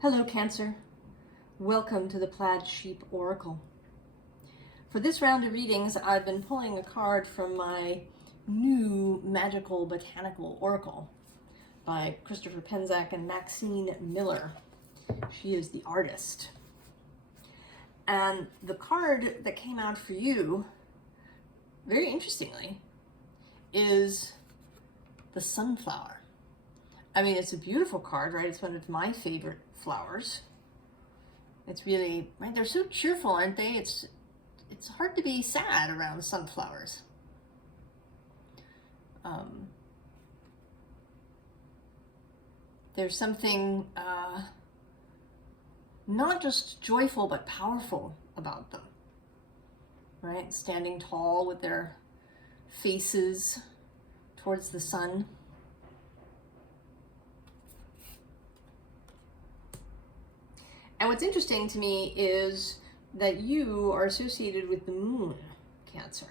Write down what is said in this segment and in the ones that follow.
Hello, Cancer. Welcome to the Plaid Sheep Oracle. For this round of readings, I've been pulling a card from my new Magickal Botanical Oracle by Christopher Penczak and Maxine Miller. She is the artist. And the card that came out for you, very interestingly, is the sunflower. I mean, it's a beautiful card, right? It's one of my favorite flowers. It's really, right? They're so cheerful, aren't they? It's hard to be sad around sunflowers. There's something not just joyful but powerful about them, right? Standing tall with their faces towards the sun. And what's interesting to me is that you are associated with the moon, Cancer.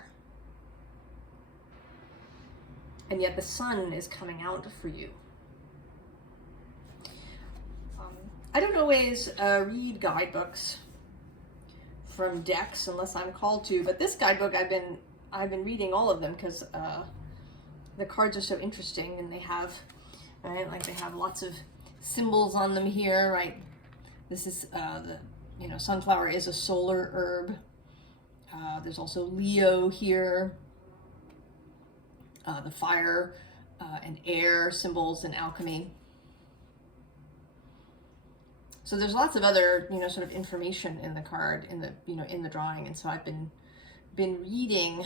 And yet the sun is coming out for you. I don't always read guidebooks from decks unless I'm called to, but this guidebook I've been reading all of them because the cards are so interesting, and they have, right, like they have lots of symbols on them here, right? This is sunflower is a solar herb. There's also Leo here. The fire and air symbols in alchemy. So there's lots of other, sort of information in the card, in the drawing. And so I've been reading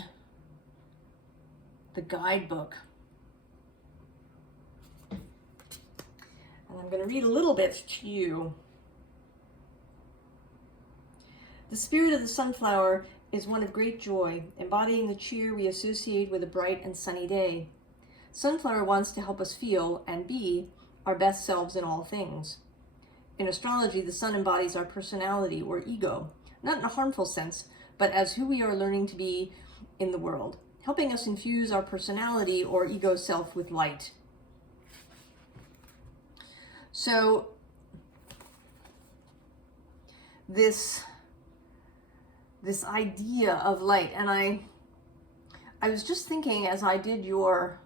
the guidebook. And I'm going to read a little bit to you. The spirit of the sunflower is one of great joy, embodying the cheer we associate with a bright and sunny day. Sunflower wants to help us feel and be our best selves in all things. In astrology, the sun embodies our personality or ego, not in a harmful sense, but as who we are learning to be in the world, helping us infuse our personality or ego self with light. So this idea of light, and I was just thinking as I did your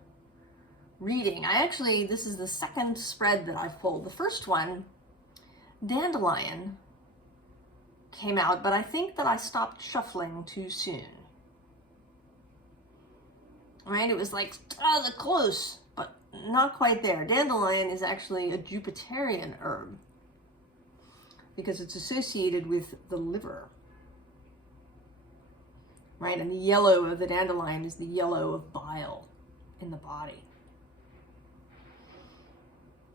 reading, this is the second spread that I've pulled. The first one, Dandelion, came out, but I think that I stopped shuffling too soon. Right? It was like, they're close, but not quite there. Dandelion is actually a Jupiterian herb because it's associated with the liver. Right, and the yellow of the dandelion is the yellow of bile in the body.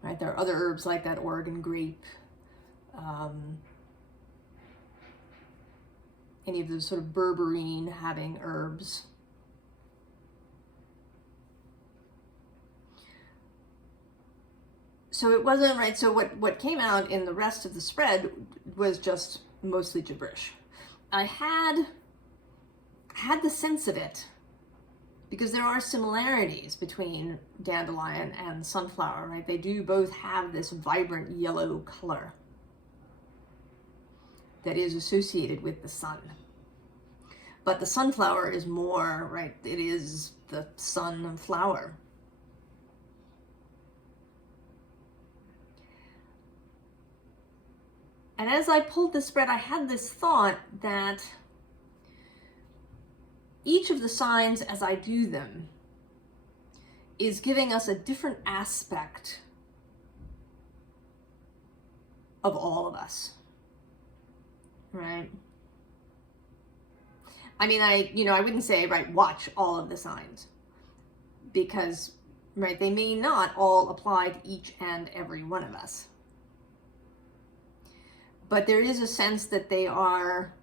Right, there are other herbs like that, Oregon grape, any of those sort of berberine having herbs. So it wasn't, right, so what came out in the rest of the spread was just mostly gibberish. I had the sense of it because there are similarities between dandelion and sunflower, right? They do both have this vibrant yellow color that is associated with the sun. But the sunflower is more, right? It is the sunflower. And as I pulled this spread, I had this thought that each of the signs, as I do them, is giving us a different aspect of all of us, right? I mean, I wouldn't say, right, watch all of the signs because, right, they may not all apply to each and every one of us. But there is a sense that they are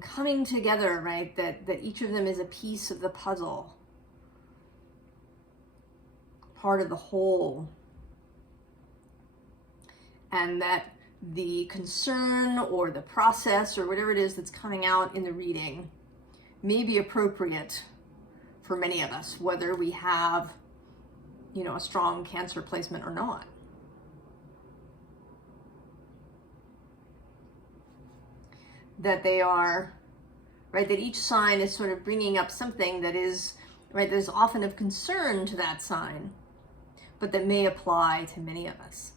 coming together, right? That each of them is a piece of the puzzle, part of the whole. And that the concern or the process or whatever it is that's coming out in the reading may be appropriate for many of us, whether we have, a strong Cancer placement or not. that they are, right, that each sign is sort of bringing up something that is, right, that is often of concern to that sign, but that may apply to many of us.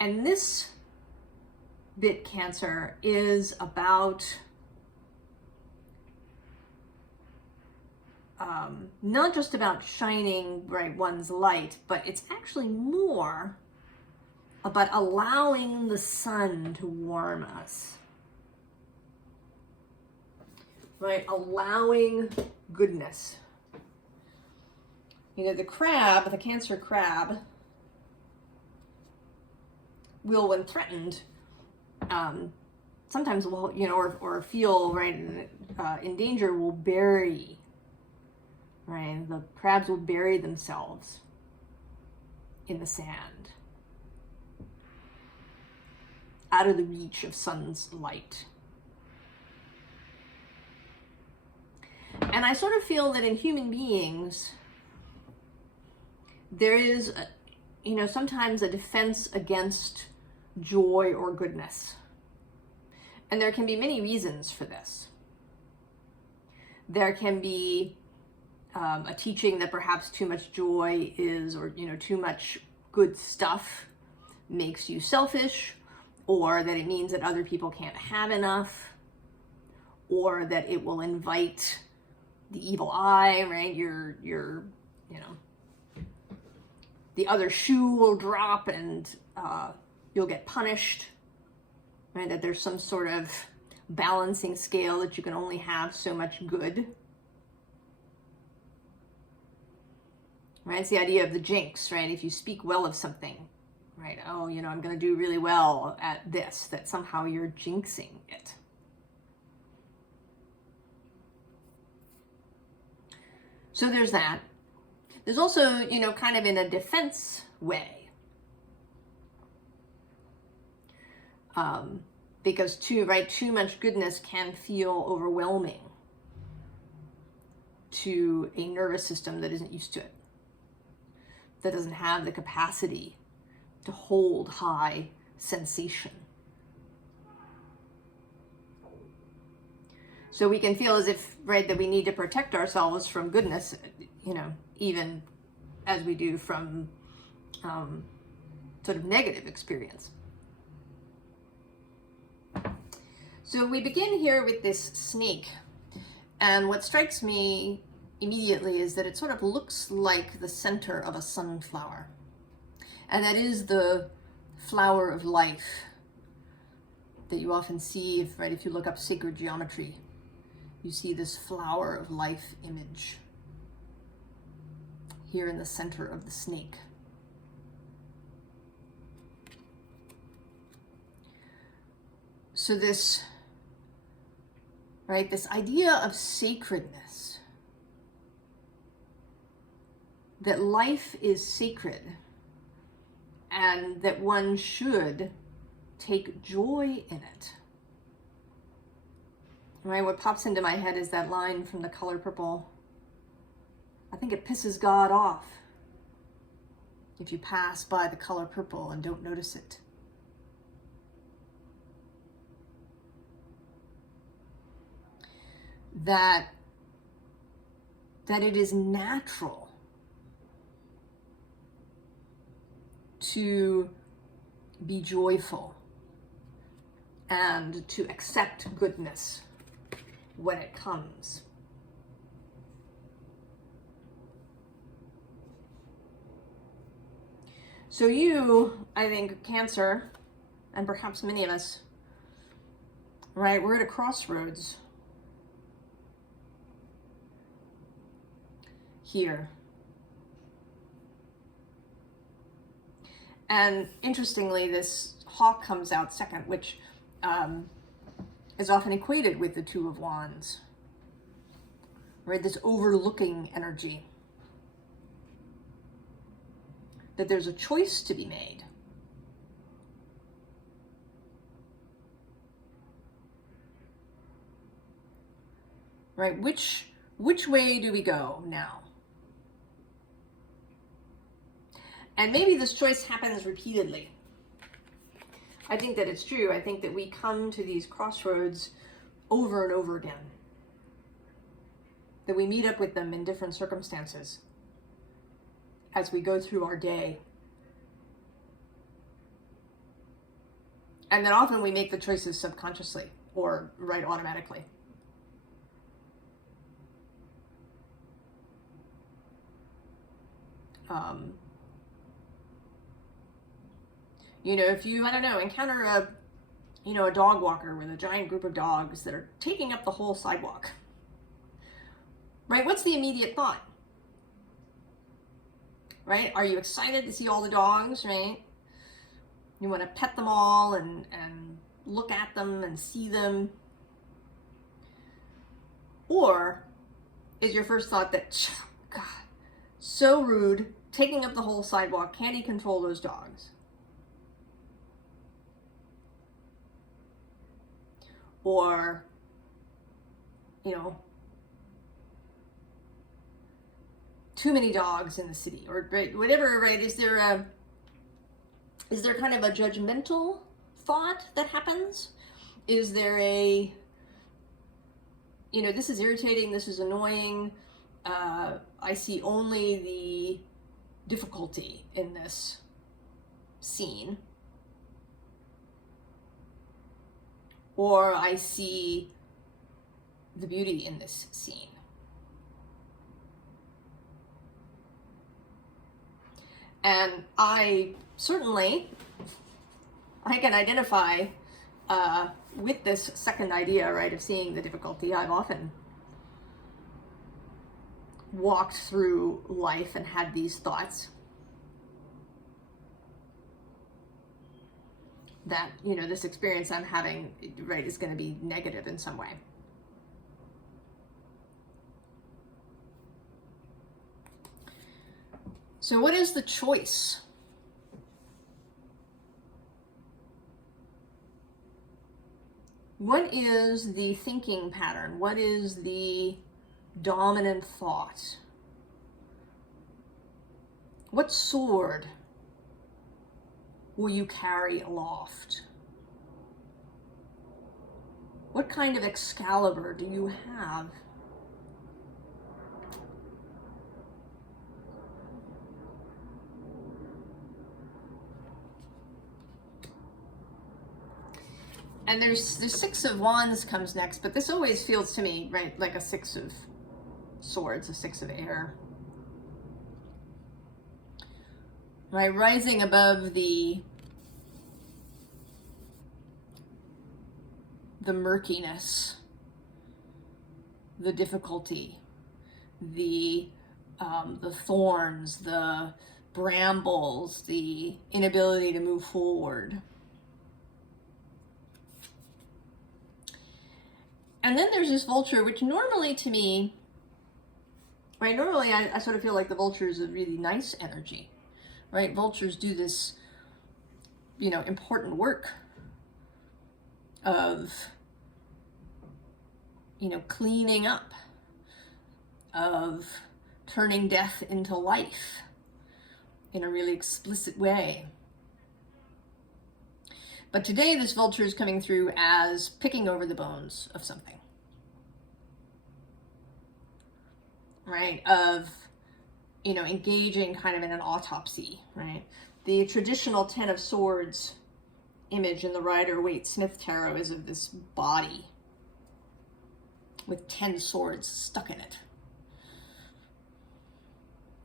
And this bit, Cancer, is about not just about shining, right, one's light, but it's actually more about allowing the sun to warm us, right? Allowing goodness. You know, the crab, the Cancer crab, will, when threatened, sometimes will, you know, or feel, right, in danger, will bury, right? The crabs will bury themselves in the sand, out of the reach of sun's light. And I sort of feel that in human beings, there is, you know, sometimes a defense against joy or goodness. And there can be many reasons for this. There can be a teaching that perhaps too much joy is, or, you know, too much good stuff makes you selfish, or that it means that other people can't have enough, or that it will invite the evil eye, right? Your, you know, the other shoe will drop and you'll get punished, right? That there's some sort of balancing scale that you can only have so much good. Right? It's the idea of the jinx, right? If you speak well of something, right? Oh, you know, I'm going to do really well at this, that somehow you're jinxing it. So there's that. There's also, you know, kind of in a defense way. Because too much goodness can feel overwhelming to a nervous system that isn't used to it, that doesn't have the capacity to hold high sensation. So we can feel as if, right, that we need to protect ourselves from goodness, you know, even as we do from sort of negative experience. So we begin here with this snake, and what strikes me immediately is that it sort of looks like the center of a sunflower, and that is the flower of life that you often see, right, if you look up sacred geometry, you see this flower of life image here in the center of the snake. So this, right, this idea of sacredness, that life is sacred and that one should take joy in it. Right, what pops into my head is that line from The Color Purple. I think it pisses God off if you pass by the color purple and don't notice it. That it is natural to be joyful and to accept goodness when it comes. So you, I think, Cancer, and perhaps many of us, right, we're at a crossroads here. And interestingly, this hawk comes out second, which is often equated with the Two of Wands, right? This overlooking energy. That there's a choice to be made. Right? Which way do we go now? And maybe this choice happens repeatedly. I think that it's true. I think that we come to these crossroads over and over again. That we meet up with them in different circumstances as we go through our day. And then often we make the choices subconsciously or right automatically. You know, if you, I don't know, encounter a dog walker with a giant group of dogs that are taking up the whole sidewalk, right? What's the immediate thought? Right? Are you excited to see all the dogs, right? You want to pet them all and look at them and see them? Or is your first thought that, God, so rude, taking up the whole sidewalk, can't he control those dogs? Or, you know, too many dogs in the city, or right, whatever, right? Is there kind of a judgmental thought that happens? Is there a, you know, this is irritating, this is annoying, I see only the difficulty in this scene? Or I see the beauty in this scene. And I can identify with this second idea, right, of seeing the difficulty. I've often walked through life and had these thoughts that, you know, this experience I'm having, right, is going to be negative in some way. So what is the choice? What is the thinking pattern? What is the dominant thought? What sword will you carry aloft? What kind of Excalibur do you have? And there's Six of Wands comes next, but this always feels to me, right, like a Six of Swords, a Six of Air. Right, rising above the murkiness, the difficulty, the thorns, the brambles, the inability to move forward. And then there's this vulture, which normally to me, right, normally I sort of feel like the vulture is a really nice energy, right? Vultures do this, you know, important work of, you know, cleaning up, of turning death into life in a really explicit way. But today this vulture is coming through as picking over the bones of something, right? Of, you know, engaging kind of in an autopsy, right? The traditional Ten of Swords image in the Rider-Waite-Smith Tarot is of this body with 10 swords stuck in it.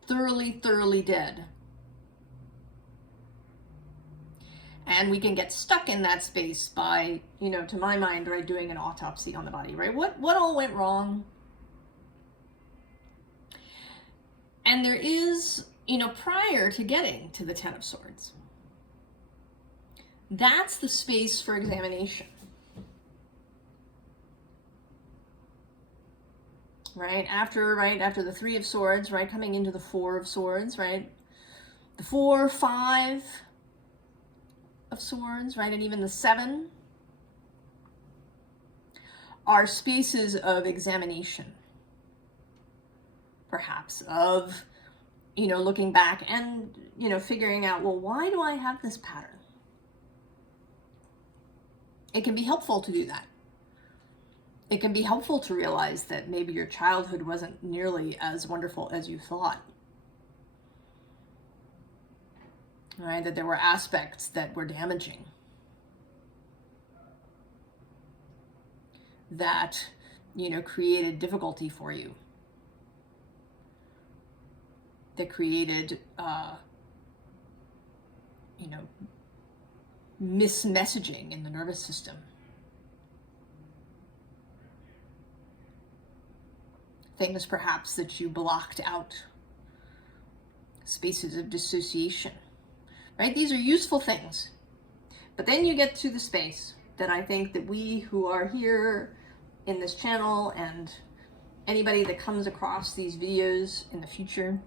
Thoroughly, thoroughly dead. And we can get stuck in that space by, you know, to my mind, right, doing an autopsy on the body, right? What all went wrong? And there is, you know, prior to getting to the Ten of Swords, that's the space for examination. Right? After the Three of Swords, right? Coming into the Four of Swords, right? The 4, 5 of Swords, right? And even the 7 are spaces of examination, perhaps, of, you know, looking back and, you know, figuring out, well, why do I have this pattern? It can be helpful to do that. It can be helpful to realize that maybe your childhood wasn't nearly as wonderful as you thought. Right? That there were aspects that were damaging. That, created difficulty for you. That created, mismessaging in the nervous system. Things perhaps that you blocked out. Spaces of dissociation. Right? These are useful things. But then you get to the space that I think that we who are here in this channel and anybody that comes across these videos in the future,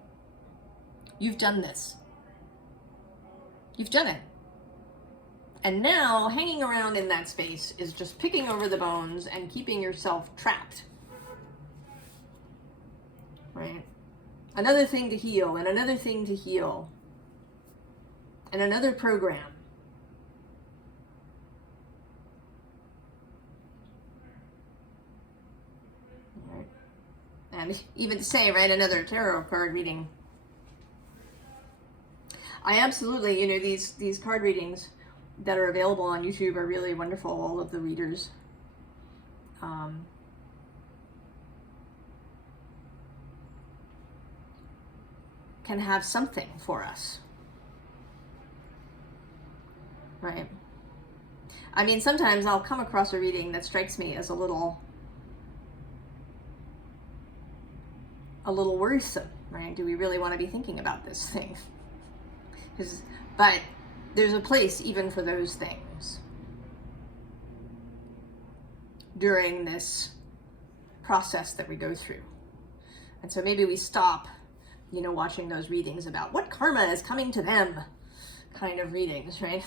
you've done this. You've done it. And now hanging around in that space is just picking over the bones and keeping yourself trapped. Right? Another thing to heal, and another thing to heal, and another program. Right. And even to say, right, another tarot card reading. I absolutely, these card readings that are available on YouTube are really wonderful. All of the readers. Can have something for us. Right? I mean, sometimes I'll come across a reading that strikes me as a little worrisome, right? Do we really want to be thinking about this thing? But there's a place even for those things during this process that we go through. And so maybe we stop, watching those readings about what karma is coming to them kind of readings, right?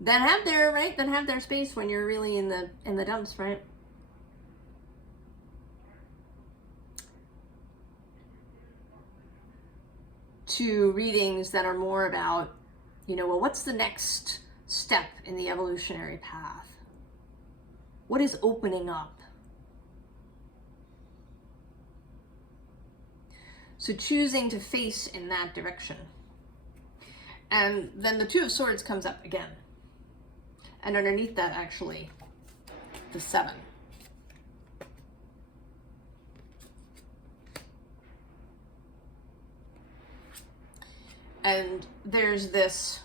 That have their space when you're really in the dumps, right? To readings that are more about, what's the next step in the evolutionary path? What is opening up? So choosing to face in that direction. And then the Two of Swords comes up again. And underneath that, actually, the 7. And there's this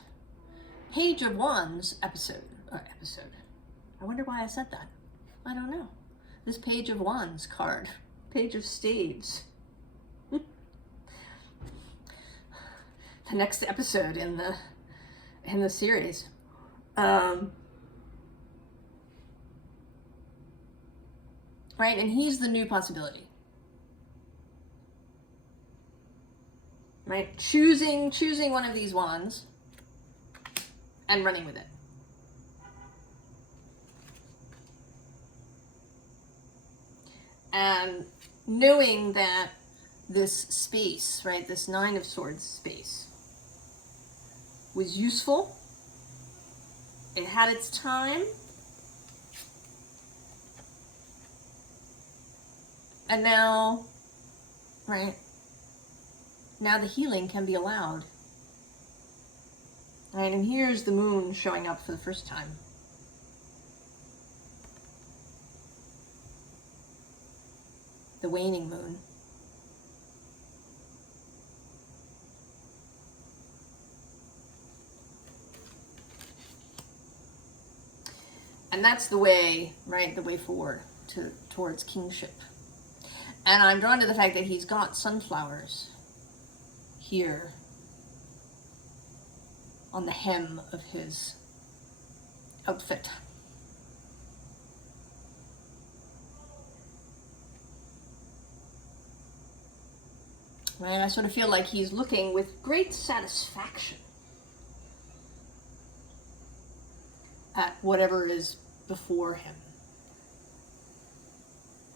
Page of Wands episode. I wonder why I said that. I don't know. This Page of Wands card. Page of Staves. The next episode in the series. Right, and he's the new possibility. Right? Choosing one of these wands and running with it. And knowing that this space, right, this 9 of Swords space was useful. It had its time. And now, right, now the healing can be allowed. Right, and here's the moon showing up for the first time. The waning moon. And that's the way, right, the way forward towards kingship. And I'm drawn to the fact that he's got sunflowers here on the hem of his outfit. Right, I sort of feel like he's looking with great satisfaction at whatever is before him.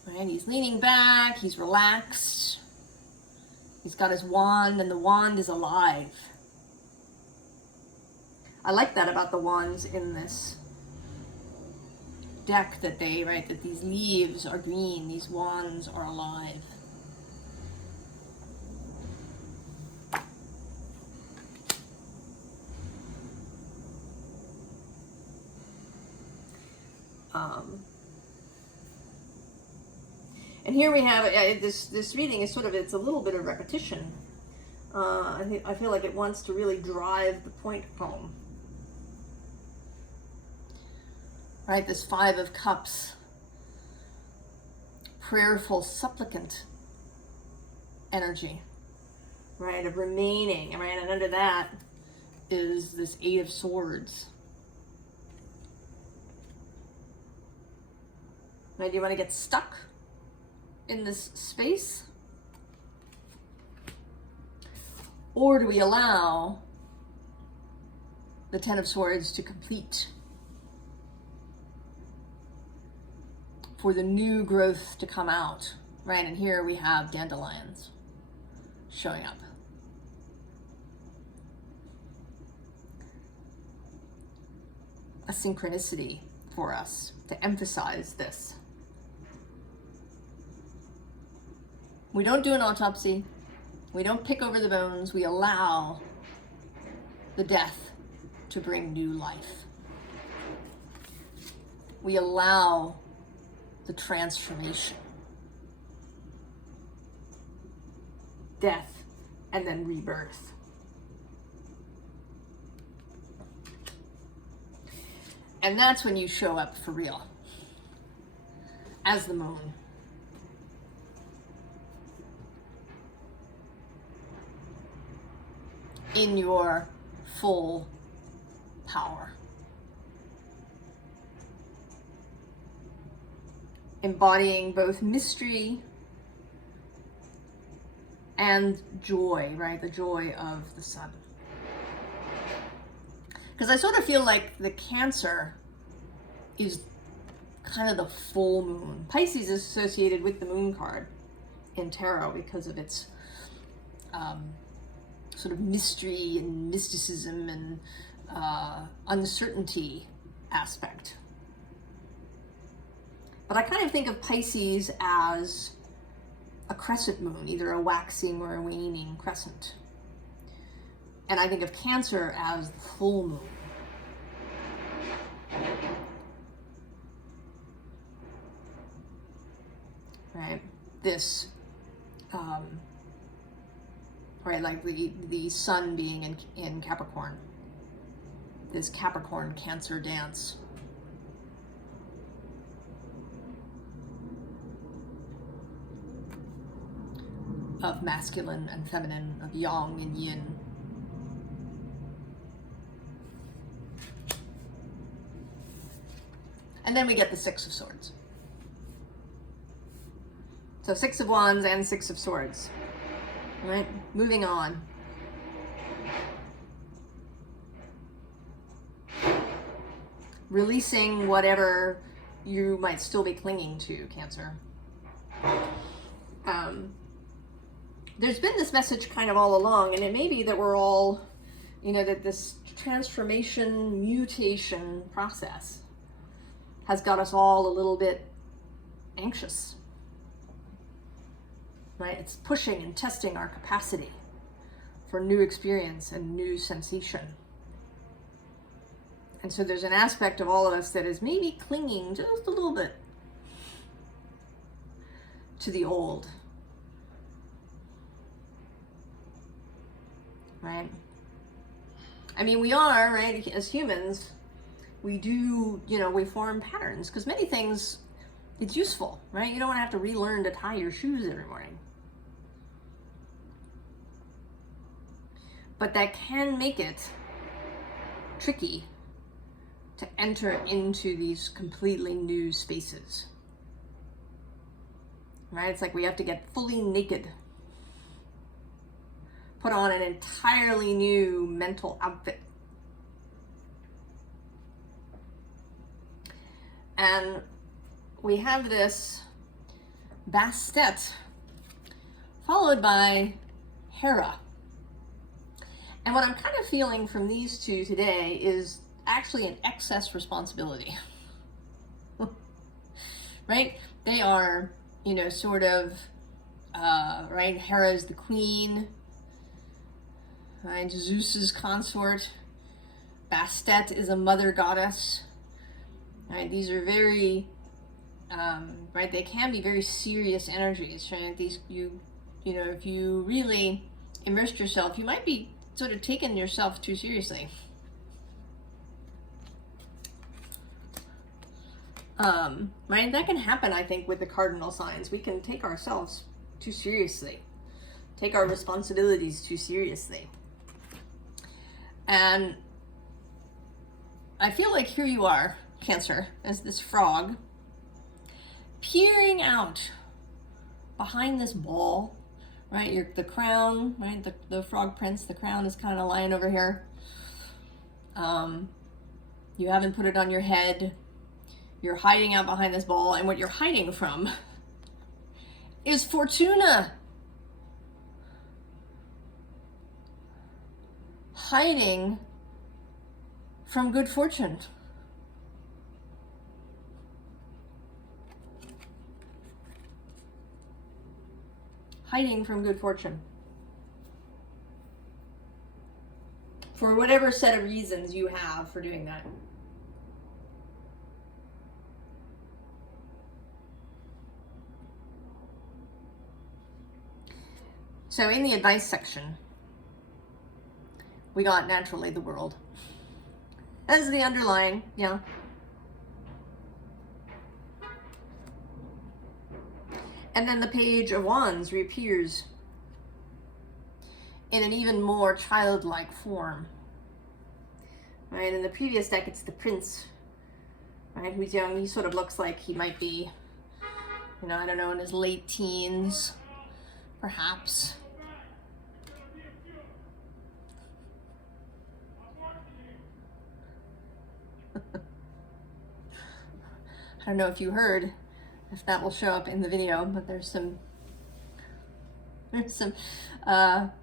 Right, he's leaning back, he's relaxed. He's got his wand, and the wand is alive. I like that about the wands in this deck, that they, right, that these leaves are green, these wands are alive. And here we have this reading is sort of, it's a little bit of repetition. I feel like it wants to really drive the point home. Right, this Five of Cups, prayerful supplicant energy, right, of remaining, right, and under that is this Eight of Swords. Right, do you want to get stuck in this space? Or do we allow the Ten of Swords to complete, for the new growth to come out, right? And here we have dandelions showing up. A synchronicity for us to emphasize this. We don't do an autopsy. We don't pick over the bones. We allow the death to bring new life. We allow the transformation. Death and then rebirth. And that's when you show up for real, as the moon. In your full power. Embodying both mystery and joy, right? The joy of the sun. Because I sort of feel like the Cancer is kind of the full moon. Pisces is associated with the moon card in tarot because of its sort of mystery and mysticism and uncertainty aspect. But I kind of think of Pisces as a crescent moon, either a waxing or a waning crescent. And I think of Cancer as the full moon. Right? This, right, like the sun being in Capricorn. This Capricorn Cancer dance. Of masculine and feminine, of yang and yin. And then we get the Six of Swords. So Six of Wands and Six of Swords. All right, moving on. Releasing whatever you might still be clinging to, Cancer. There's been this message kind of all along, and it may be that we're all, that this transformation, mutation process has got us all a little bit anxious, right? It's pushing and testing our capacity for new experience and new sensation. And so there's an aspect of all of us that is maybe clinging just a little bit to the old. Right? I mean, we are, right, as humans, we do, we form patterns, because many things, it's useful, right? You don't want to have to relearn to tie your shoes every morning. But that can make it tricky to enter into these completely new spaces. Right? It's like we have to get fully naked. Put on an entirely new mental outfit. And we have this Bastet followed by Hera. And what I'm kind of feeling from these two today is actually an excess responsibility. Right? They are, you know, sort of, right? Hera's the queen, right? Zeus's consort. Bastet is a mother goddess. Right? These are very, right? They can be very serious energies, right? These, you know, if you really immersed yourself, you might be sort of taking yourself too seriously. Right? That can happen, I think, with the cardinal signs. We can take ourselves too seriously, take our responsibilities too seriously. And I feel like here you are, Cancer, as this frog, peering out behind this ball, right? The crown, right? The frog prince, the crown is kind of lying over here. You haven't put it on your head. You're hiding out behind this ball, and what you're hiding from is Fortuna. Hiding from good fortune. Hiding from good fortune. For whatever set of reasons you have for doing that. So in the advice section, we got naturally the world as the underlying, yeah. And then the Page of Wands reappears in an even more childlike form. Right, in the previous deck, it's the Prince, right, who's young. He sort of looks like he might be, you know, I don't know, in his late teens, perhaps. I don't know if you heard, if that will show up in the video, but there's some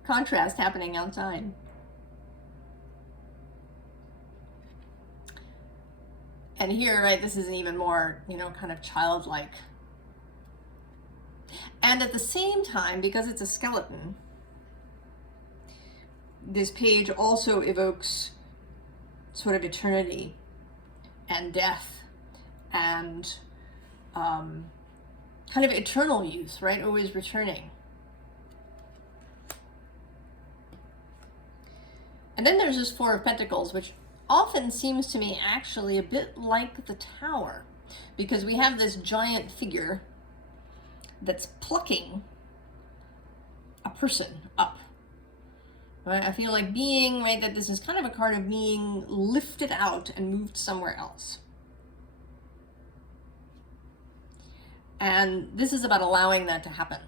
contrast happening outside. And here, right, this is an even more, you know, kind of childlike. And at the same time, because it's a skeleton, this page also evokes sort of eternity and death and kind of eternal youth, right? Always returning. And then there's this Four of Pentacles, which often seems to me actually a bit like the Tower, because we have this giant figure that's plucking a person up. Right? I feel like being, right, that this is kind of a card of being lifted out and moved somewhere else. And this is about allowing that to happen.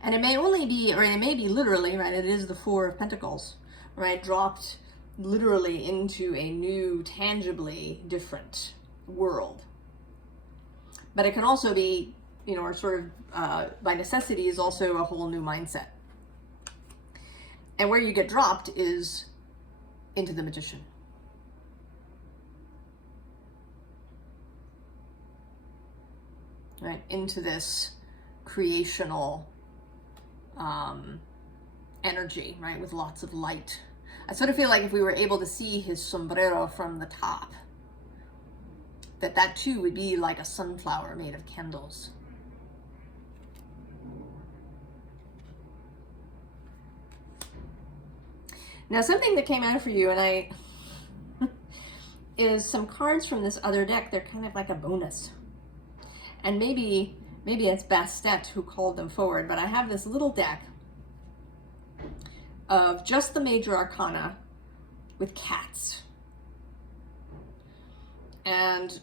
And it may only be, or it may be literally, right, it is the Four of Pentacles, right, dropped literally into a new, tangibly different world. But it can also be, you know, or sort of by necessity is also a whole new mindset. And where you get dropped is into the Magician. Right, into this creational energy, right, with lots of light. I sort of feel like if we were able to see his sombrero from the top, that too would be like a sunflower made of candles. Now, something that came out for you, and is some cards from this other deck. They're kind of like a bonus. And maybe it's Bastet who called them forward, but I have this little deck of just the major arcana with cats. And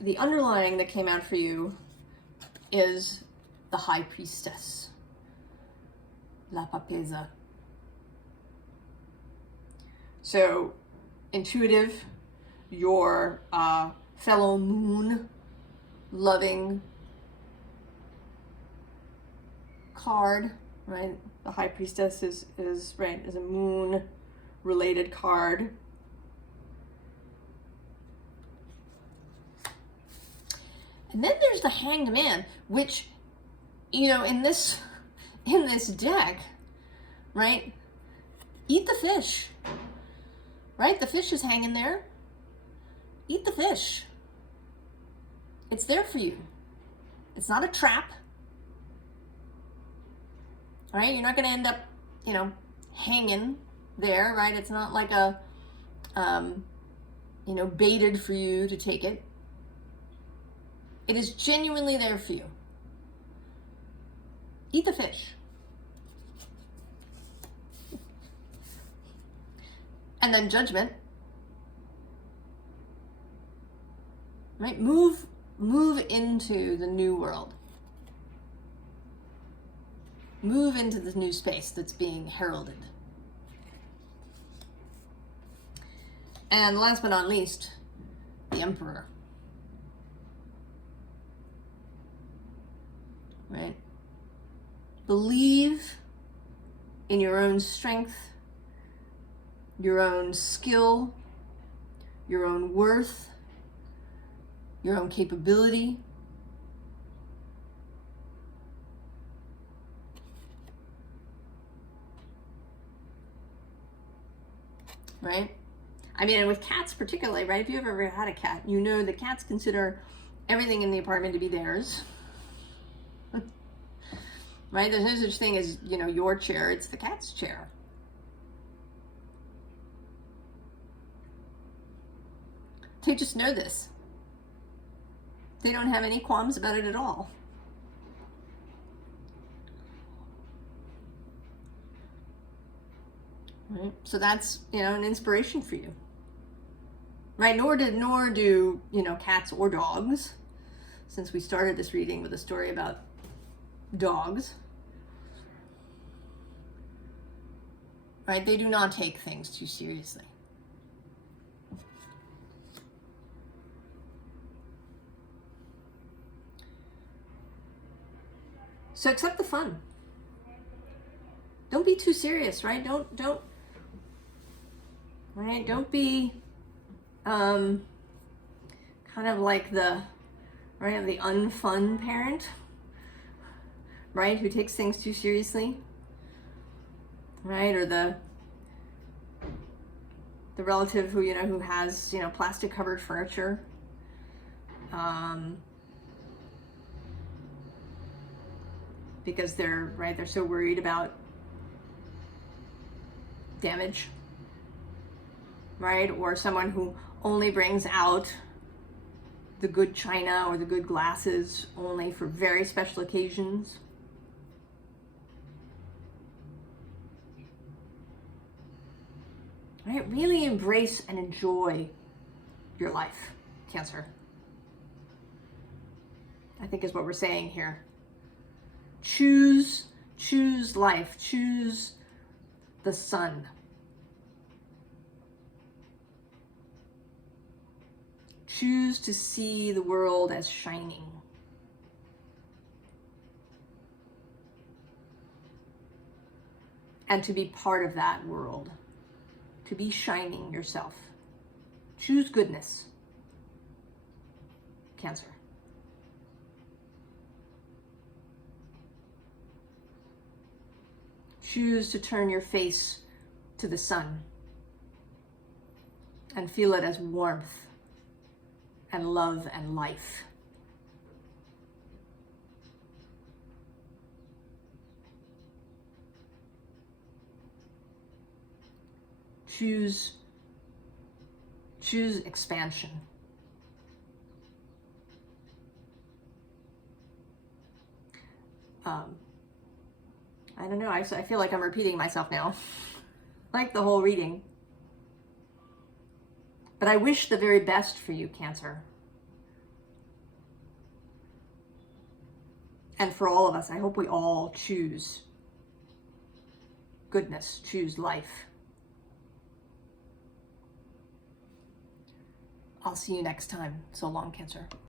the underlying that came out for you is the High Priestess, La Papeza. So, intuitive, your fellow moon loving card, right? The High Priestess is a moon related card. And then there's the Hanged Man, which, you know, in this deck, right? Eat the fish, right? The fish is hanging there. Eat the fish. It's there for you. It's not a trap. All right? You're not going to end up, you know, hanging there, right? It's not like a, you know, baited for you to take it. It is genuinely there for you. Eat the fish. And then Judgment. Right? Move into the new world. Move into the new space that's being heralded. And last but not least, the Emperor. Right? Believe in your own strength, your own skill, your own worth, your own capability. Right? I mean, and with cats particularly, right? If you've ever had a cat, you know that cats consider everything in the apartment to be theirs. Right? There's no such thing as, you know, your chair. It's the cat's chair. They just know this. They don't have any qualms about it at all. Right? So that's, you know, an inspiration for you. Right? Nor do, you know, cats or dogs, since we started this reading with a story about dogs. Right? They do not take things too seriously. So accept the fun. Don't be too serious, right? Don't be kind of like the unfun parent, right? Who takes things too seriously, right? Or the relative who, you know, who has, you know, plastic covered furniture. Because they're so worried about damage, right? Or someone who only brings out the good china or the good glasses only for very special occasions. Right? Really embrace and enjoy your life, Cancer. I think is what we're saying here. Choose life. Choose the sun. Choose to see the world as shining. And to be part of that world. To be shining yourself. Choose goodness, Cancer. Choose to turn your face to the sun and feel it as warmth and love and life. Choose expansion. I don't know, I feel like I'm repeating myself now, like the whole reading. But I wish the very best for you, Cancer. And for all of us, I hope we all choose goodness, choose life. I'll see you next time. So long, Cancer.